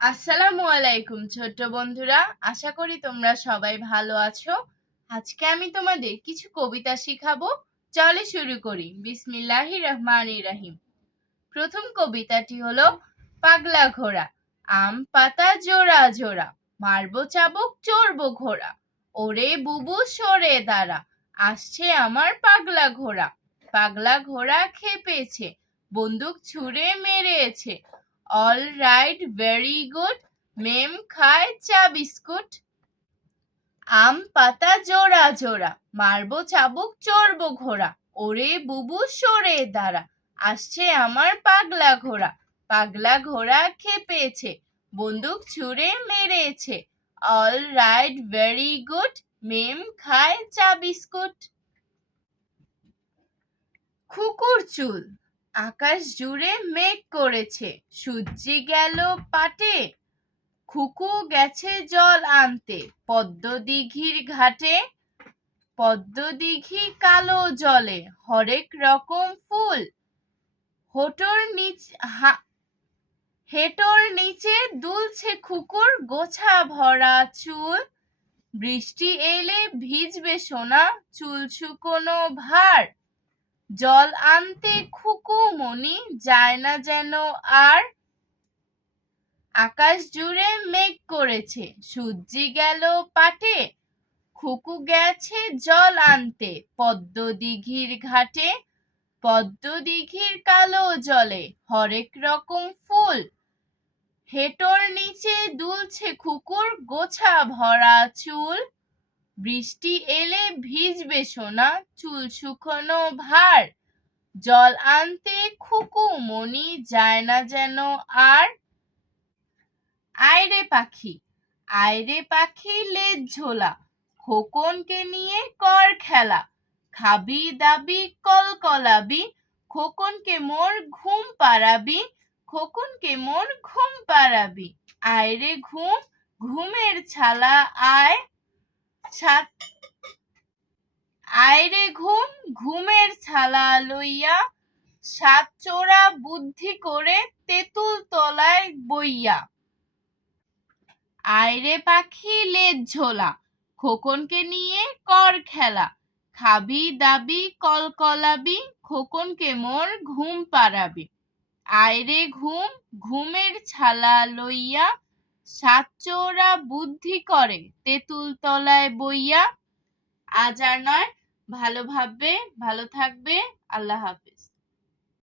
আসসালামু আলাইকুম ছোট্ট বন্ধুরা, আশা করি তোমরা সবাই ভালো আছো। আজকে আমি তোমাদের কিছু কবিতা শিখাবো। চলে শুরু করি। বিসমিল্লাহির রহমানির রহিম। প্রথম কবিতাটি হলো পাগলা ঘোড়া। আম পাতা জোড়া জোড়া, মারবো চাবুক চড়বো ঘোড়া, ওরে বুবু সরে দাঁড়া, আসছে আমার পাগলা ঘোড়া। পাগলা ঘোড়া খেপেছে, বন্দুক ছুঁড়ে মেরেছে। অল রাইট ভেরি গুড, মেম খায় চা বিস্কুট। আম পাতা জোড়া জোড়া, মারবো চাবুক চড়বো ঘোড়া, ওরে বুবু সরে দাঁড়া, আসছে আমার পাগলা ঘোড়া। পাগলা ঘোড়া খেপেছে, বন্দুক ছুঁড়ে মেরেছে। অল রাইট ভেরি গুড, মেম খায় চা বিস্কুট। খুকুর চুল। আকাশ জুড়ে মেঘ করেছে, সূর্যি গেল পাটে, খুকু গেছে জল আনতে পদ্ম দিঘির ঘাটে। পদ্ম দিঘি কালো জলে হরেক রকম ফুল, হেঁটোর নিচে দুলছে খুকুর গোছা ভরা চুল। বৃষ্টি এলে ভিজবে সোনা, চুল শুকোনো ভার, জল আনতে খুকু মনি যায় না যেন আর। আকাশ জুড়ে মেঘ করেছে, সূর্যি গেল পাটে, খুকু গেছে জল আনতে পদ্ম দিঘির ঘাটে। পদ্ম দিঘির কালো জলে হরেক রকম ফুল, হেঁটোর নিচে দুলছে খুকুর গোছা ভরা চুল। বৃষ্টি এলে ভিজবে সোনা, চুল শুকোনো ভার, জল আনতে খুকু মনি যায় না যেন আর। আয়রে পাখি। আয়রে পাখি লেজ ঝোলা, খোকনকে নিয়ে কর খেলা, খাবি দাবি কলকলাবি, খোকনকে মোর ঘুম পাড়াবি, খোকনকে মোর ঘুম পাড়াবি। আয়রে ঘুম, ঘুমের ছালা আয়, আয়রে ঘুম, ঘুমের ছালা লইয়া, সাত চোরা বুদ্ধি করে তেঁতুল তলায় বইয়া। আয়রে পাখি লেজ ঝোলা, খোকনকে নিয়ে কর খেলা, খাবি দাবি কলকলাবি, খোকনকে মোর ঘুম পাড়াবি। আয়রে ঘুম, ঘুমের ছালা লইয়া, সাত চোরা বুদ্ধি করে তেঁতুল তলায় বইয়া। আজ আর নয়, ভালো ভাববে, ভালো থাকবে। আল্লাহ হাফেজ।